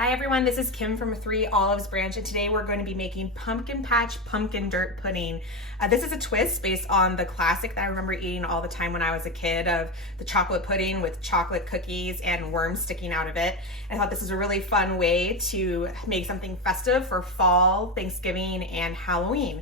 Hi everyone, this is Kim from 3 Olives Branch, and today we're going to be making pumpkin patch pumpkin dirt pudding. This is a twist based on the classic that I remember eating all the time when I was a kid of the chocolate pudding with chocolate cookies and worms sticking out of it. I thought this was a really fun way to make something festive for fall, Thanksgiving, and Halloween.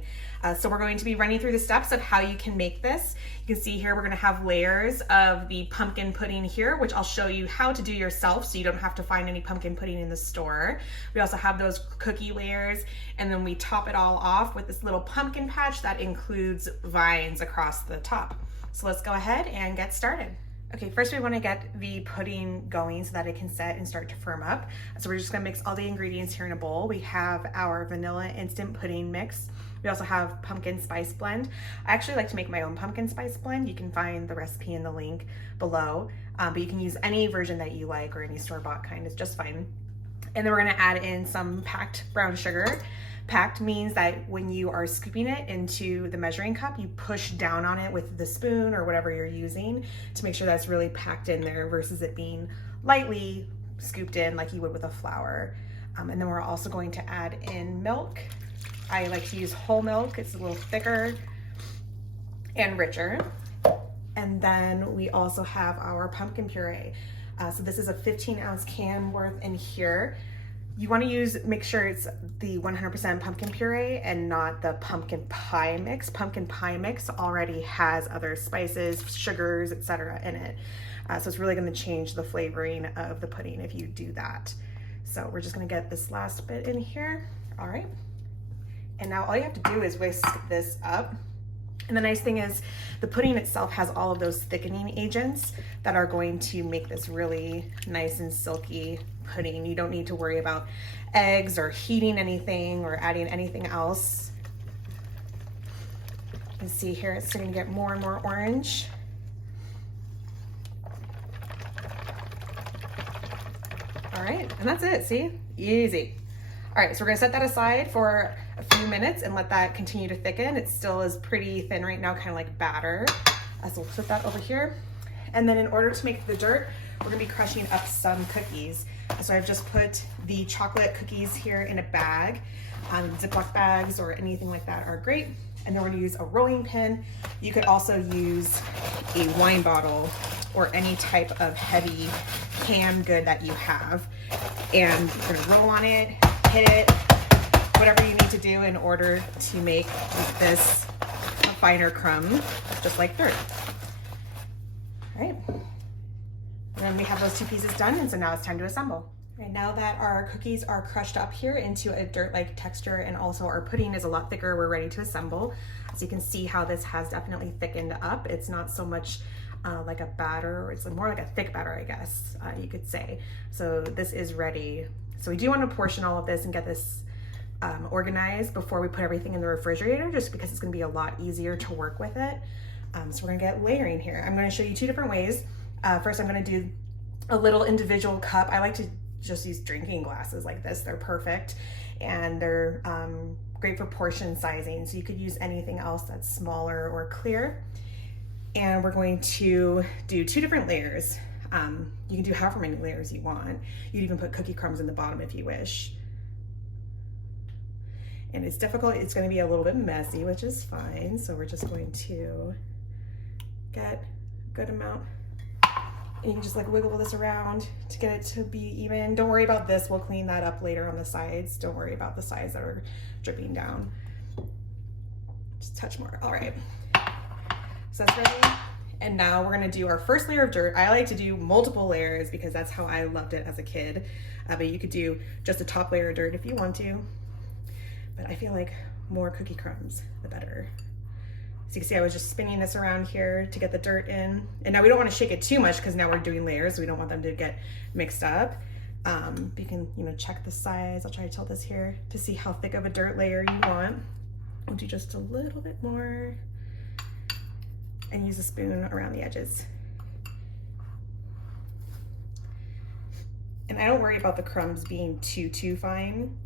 So we're going to be running through the steps of how you can make this. You can see here we're going to have layers of the pumpkin pudding here, which I'll show you how to do yourself so you don't have to find any pumpkin pudding in the store. We also have those cookie layers, and then we top it all off with this little pumpkin patch that includes vines across the top. So let's go ahead and get started. Okay, first we want to get the pudding going so that it can set and start to firm up. So we're just going to mix all the ingredients here in a bowl. We have our vanilla instant pudding mix. We also have pumpkin spice blend. I actually like to make my own pumpkin spice blend. You can find the recipe in the link below, but you can use any version that you like or any store-bought kind, it's just fine. And then we're gonna add in some packed brown sugar. Packed means that when you are scooping it into the measuring cup, you push down on it with the spoon or whatever you're using to make sure that's really packed in there versus it being lightly scooped in like you would with a flour. And then we're also going to add in milk. I like to use whole milk. It's a little thicker and richer. And then we also have our pumpkin puree. So this is a 15-ounce can worth in here. You want to make sure it's the 100% pumpkin puree and not the pumpkin pie mix. Pumpkin pie mix already has other spices, sugars, etc. in it. So it's really going to change the flavoring of the pudding if you do that. So we're just going to get this last bit in here. All right. And now all you have to do is whisk this up. And the nice thing is the pudding itself has all of those thickening agents that are going to make this really nice and silky pudding. You don't need to worry about eggs or heating anything or adding anything else. You can see here it's starting to get more and more orange. All right, and that's it, see? Easy. All right, so we're gonna set that aside for a few minutes and let that continue to thicken. It still is pretty thin right now, kind of like batter. So we'll put that over here. And then in order to make the dirt, we're gonna be crushing up some cookies. So I've just put the chocolate cookies here in a bag. Ziploc bags or anything like that are great. And then we're gonna use a rolling pin. You could also use a wine bottle or any type of heavy canned good that you have. And we're gonna roll on it, hit it, whatever you need to do in order to make this a finer crumb, just like dirt. All right, and then we have those two pieces done, and so now it's time to assemble. Right, now that our cookies are crushed up here into a dirt-like texture and also our pudding is a lot thicker, we're ready to assemble. So you can see how this has definitely thickened up. It's not so much like a batter, it's more like a thick batter, I guess you could say. So this is ready. So we do want to portion all of this and get this organized before we put everything in the refrigerator, just because it's going to be a lot easier to work with it. So we're going to get layering here. I'm going to show you two different ways. First, I'm going to do a little individual cup. I like to just use drinking glasses like this. They're perfect, and they're great for portion sizing. So you could use anything else that's smaller or clear. And we're going to do two different layers. You can do however many layers you want. You can even put cookie crumbs in the bottom if you wish. And it's difficult, it's going to be a little bit messy, which is fine. So we're just going to get a good amount. And you can just like wiggle this around to get it to be even. Don't worry about this, we'll clean that up later on the sides. Don't worry about the sides that are dripping down. Just touch more. All right, so that's ready. And now we're gonna do our first layer of dirt. I like to do multiple layers because that's how I loved it as a kid. But you could do just a top layer of dirt if you want to. But I feel like more cookie crumbs, the better. So you can see I was just spinning this around here to get the dirt in. And now we don't want to shake it too much because now we're doing layers. So we don't want them to get mixed up. You can, check the size. I'll try to tilt this here to see how thick of a dirt layer you want. We'll do just a little bit more. And use a spoon around the edges. And I don't worry about the crumbs being too fine.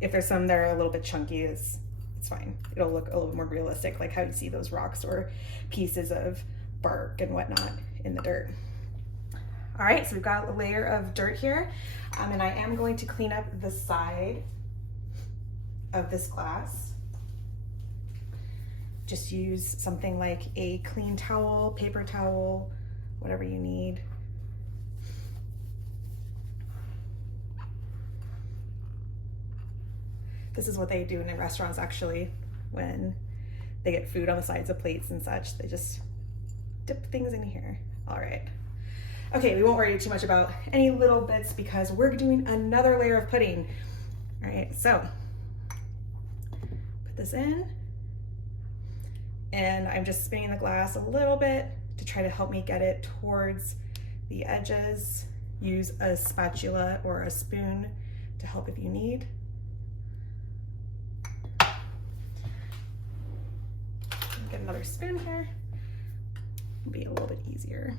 If there's some that are a little bit chunky, it's fine. It'll look a little more realistic, like how you see those rocks or pieces of bark and whatnot in the dirt. All right, so we've got a layer of dirt here, and I am going to clean up the side of this glass. Just use something like a clean towel, paper towel, whatever you need. This is what they do in restaurants actually, when they get food on the sides of plates and such. They just dip things in here. All right. Okay, we won't worry too much about any little bits because we're doing another layer of pudding. All right, so put this in, and I'm just spinning the glass a little bit to try to help me get it towards the edges. Use a spatula or a spoon to help if you need. Get another spoon here. It'll be a little bit easier.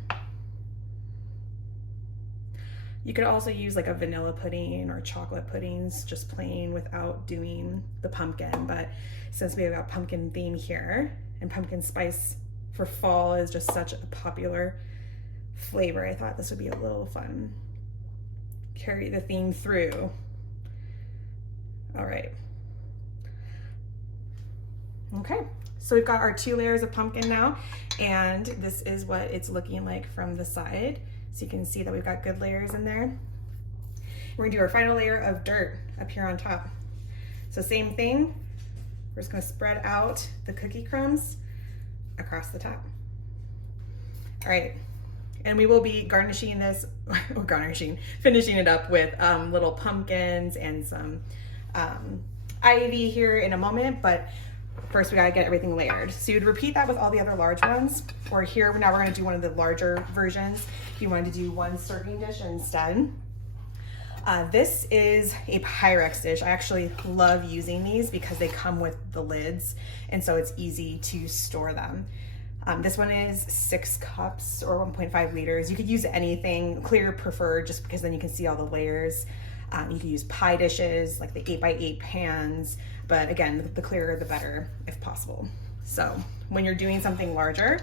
You could also use like a vanilla pudding or chocolate puddings, just plain without doing the pumpkin. But since we have got pumpkin theme here, and pumpkin spice for fall is just such a popular flavor, I thought this would be a little fun. Carry the theme through. All right. Okay, so we've got our 2 layers of pumpkin now, and this is what it's looking like from the side. So you can see that we've got good layers in there. We're gonna do our final layer of dirt up here on top. So same thing, we're just gonna spread out the cookie crumbs across the top. All right, and we will be garnishing this, or finishing it up with little pumpkins and some ivy here in a moment, but first we gotta get everything layered. So you'd repeat that with all the other large ones, or here now we're gonna do one of the larger versions if you wanted to do 1 serving dish instead. This is a Pyrex dish. I actually love using these because they come with the lids, and so it's easy to store them. This one is 6 cups or 1.5 liters. You could use anything, clear preferred, just because then you can see all the layers. You can use pie dishes, like the 8x8 pans, but again, the clearer the better if possible. So when you're doing something larger,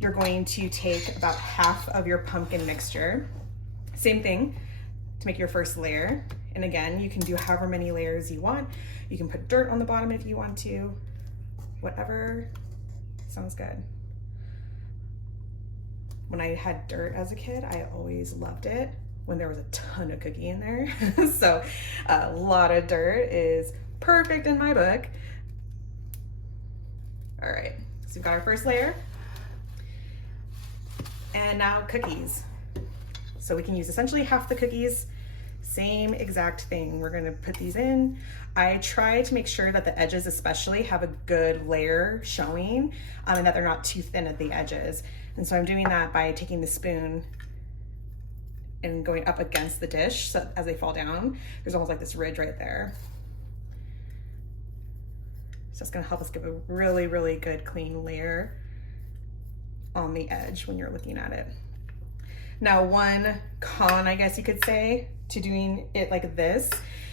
you're going to take about half of your pumpkin mixture. Same thing to make your first layer. And again, you can do however many layers you want. You can put dirt on the bottom if you want to, whatever sounds good. When I had dirt as a kid, I always loved it when there was a ton of cookie in there. So a lot of dirt is perfect in my book. All right, so we've got our first layer. And now cookies. So we can use essentially half the cookies, same exact thing. We're gonna put these in. I try to make sure that the edges especially have a good layer showing, and that they're not too thin at the edges. And so I'm doing that by taking the spoon and going up against the dish, so as they fall down, there's almost like this ridge right there. So it's gonna help us give a really, really good clean layer on the edge when you're looking at it. Now, one con, I guess you could say, to doing it like this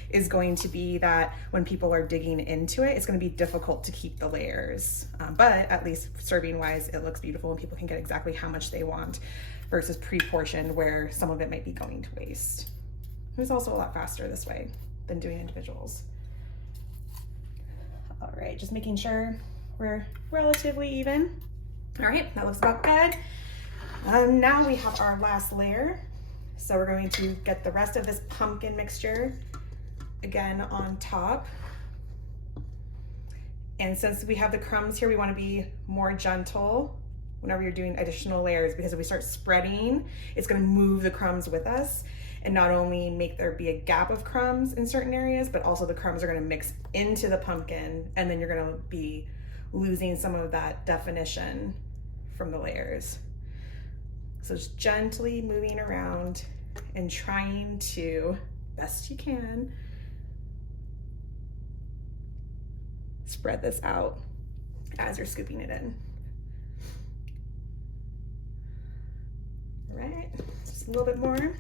is going to be that when people are digging into it, it's gonna be difficult to keep the layers. But at least serving wise, it looks beautiful and people can get exactly how much they want versus pre-portioned where some of it might be going to waste. It's also a lot faster this way than doing individuals. All right, just making sure we're relatively even. All right, that looks about good. Now we have our last layer. So we're going to get the rest of this pumpkin mixture again on top. And since we have the crumbs here, we want to be more gentle whenever you're doing additional layers, because if we start spreading, it's going to move the crumbs with us and not only make there be a gap of crumbs in certain areas, but also the crumbs are going to mix into the pumpkin, and then you're going to be losing some of that definition from the layers. So just gently moving around and trying to, best you can, spread this out as you're scooping it in. All right, just a little bit more.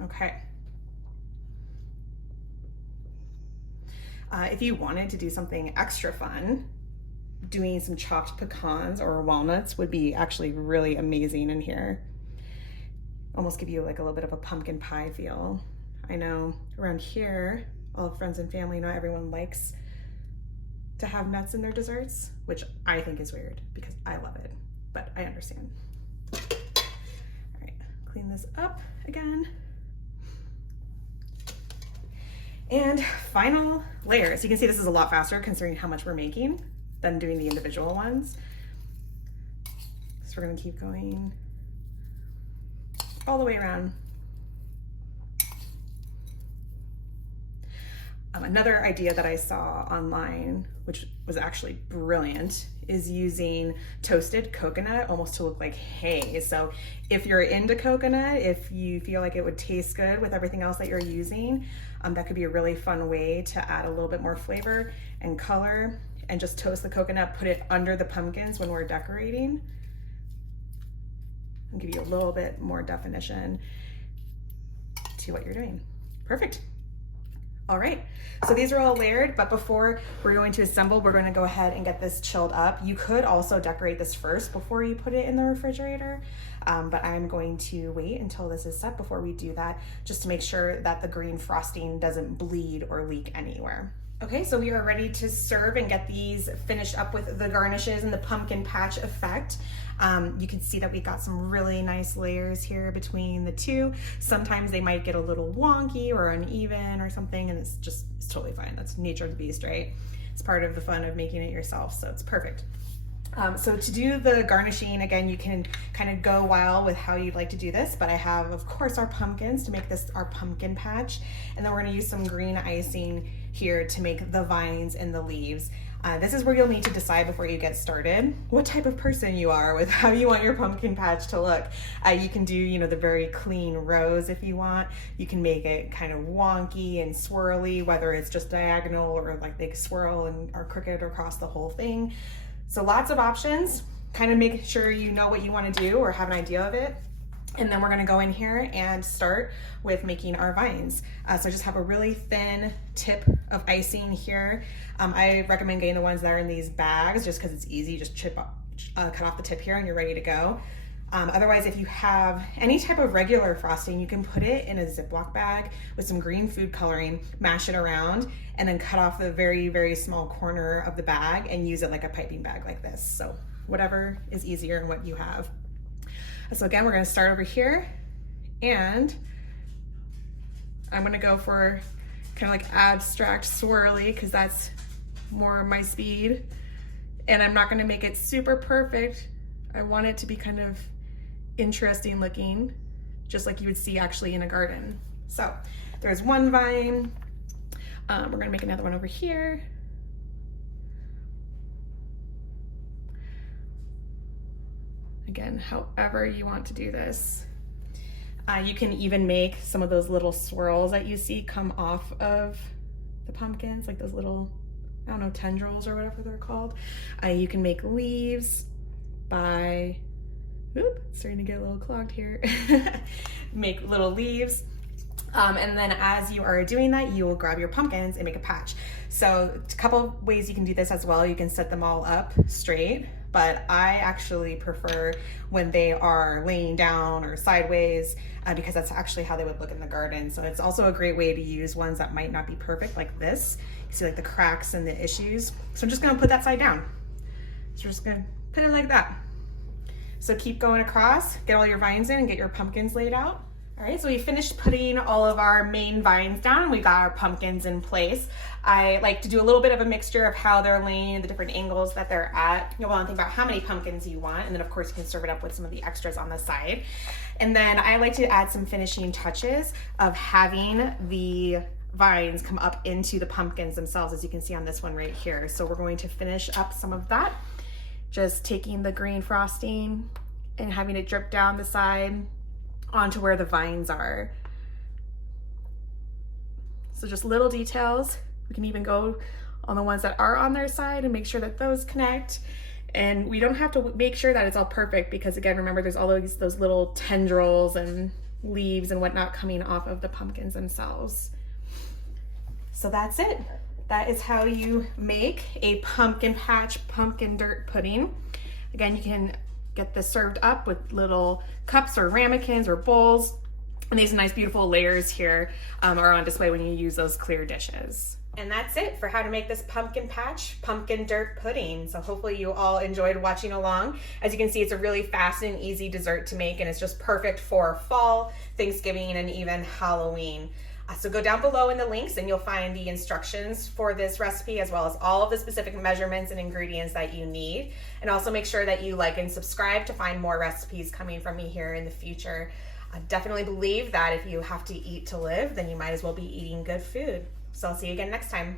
Okay. If you wanted to do something extra fun, doing some chopped pecans or walnuts would be actually really amazing in here. Almost give you like a little bit of a pumpkin pie feel. I know around here, all friends and family, not everyone likes to have nuts in their desserts, which I think is weird because I love it, but I understand. All right, clean this up again. And final layer. So you can see this is a lot faster considering how much we're making than doing the individual ones. So we're gonna keep going all the way around. Another idea that I saw online, which was actually brilliant, is using toasted coconut almost to look like hay. So if you're into coconut, if you feel like it would taste good with everything else that you're using, that could be a really fun way to add a little bit more flavor and color, and just toast the coconut, put it under the pumpkins when we're decorating, and give you a little bit more definition to what you're doing. Perfect. All right, so these are all layered, but before we're going to assemble, we're going to go ahead and get this chilled up. You could also decorate this first before you put it in the refrigerator, but I'm going to wait until this is set before we do that, just to make sure that the green frosting doesn't bleed or leak anywhere. Okay, so we are ready to serve and get these finished up with the garnishes and the pumpkin patch effect. You can see that we got some really nice layers here between the two. Sometimes they might get a little wonky or uneven or something, and it's totally fine. That's nature of the beast, right? It's part of the fun of making it yourself, so it's perfect. So to do the garnishing, again, you can kind of go wild with how you'd like to do this, but I have, of course, our pumpkins to make this our pumpkin patch, and then we're gonna use some green icing here to make the vines and the leaves. This is where you'll need to decide before you get started what type of person you are with how you want your pumpkin patch to look. You can do, the very clean rows if you want. You can make it kind of wonky and swirly, whether it's just diagonal or like they swirl and are crooked across the whole thing. So lots of options. Kind of make sure you know what you want to do or have an idea of it. And then we're gonna go in here and start with making our vines. So I just have a really thin tip of icing here. I recommend getting the ones that are in these bags just because it's easy. Just cut off the tip here and you're ready to go. Otherwise, if you have any type of regular frosting, you can put it in a Ziploc bag with some green food coloring, mash it around, and then cut off the very, very small corner of the bag and use it like a piping bag like this. So whatever is easier and what you have. So again, we're gonna start over here, and I'm gonna go for kind of like abstract swirly because that's more my speed. And I'm not gonna make it super perfect. I want it to be kind of interesting looking, just like you would see actually in a garden. So there's one vine. We're gonna make another one over here. Again, however you want to do this. You can even make some of those little swirls that you see come off of the pumpkins, like those little, I don't know, tendrils or whatever they're called. You can make leaves by, starting to get a little clogged here. Make little leaves. And then as you are doing that, you will grab your pumpkins and make a patch. So a couple ways you can do this as well. You can set them all up straight, but I actually prefer when they are laying down or sideways because that's actually how they would look in the garden. So it's also a great way to use ones that might not be perfect like this. You see like the cracks and the issues. So I'm just gonna put that side down. So we're just gonna put it like that. So keep going across, get all your vines in and get your pumpkins laid out. All right, so we finished putting all of our main vines down. We got our pumpkins in place. I like to do a little bit of a mixture of how they're laying, the different angles that they're at. You'll want to think about how many pumpkins you want, and then of course you can serve it up with some of the extras on the side. And then I like to add some finishing touches of having the vines come up into the pumpkins themselves, as you can see on this one right here. So we're going to finish up some of that, just taking the green frosting and having it drip down the side onto where the vines are. So just little details. We can even go on the ones that are on their side and make sure that those connect. And we don't have to make sure that it's all perfect because again, remember there's all those little tendrils and leaves and whatnot coming off of the pumpkins themselves. So that's it. that is how you make a pumpkin patch pumpkin dirt pudding. Again, you can get this served up with little cups or ramekins or bowls. And these nice beautiful layers here are on display when you use those clear dishes. And that's it for how to make this pumpkin patch pumpkin dirt pudding. So hopefully you all enjoyed watching along. As you can see, it's a really fast and easy dessert to make, and it's just perfect for fall, Thanksgiving, and even Halloween. So go down below in the links and you'll find the instructions for this recipe, as well as all of the specific measurements and ingredients that you need. And also make sure that you like and subscribe to find more recipes coming from me here in the future. I definitely believe that if you have to eat to live, then you might as well be eating good food. So I'll see you again next time.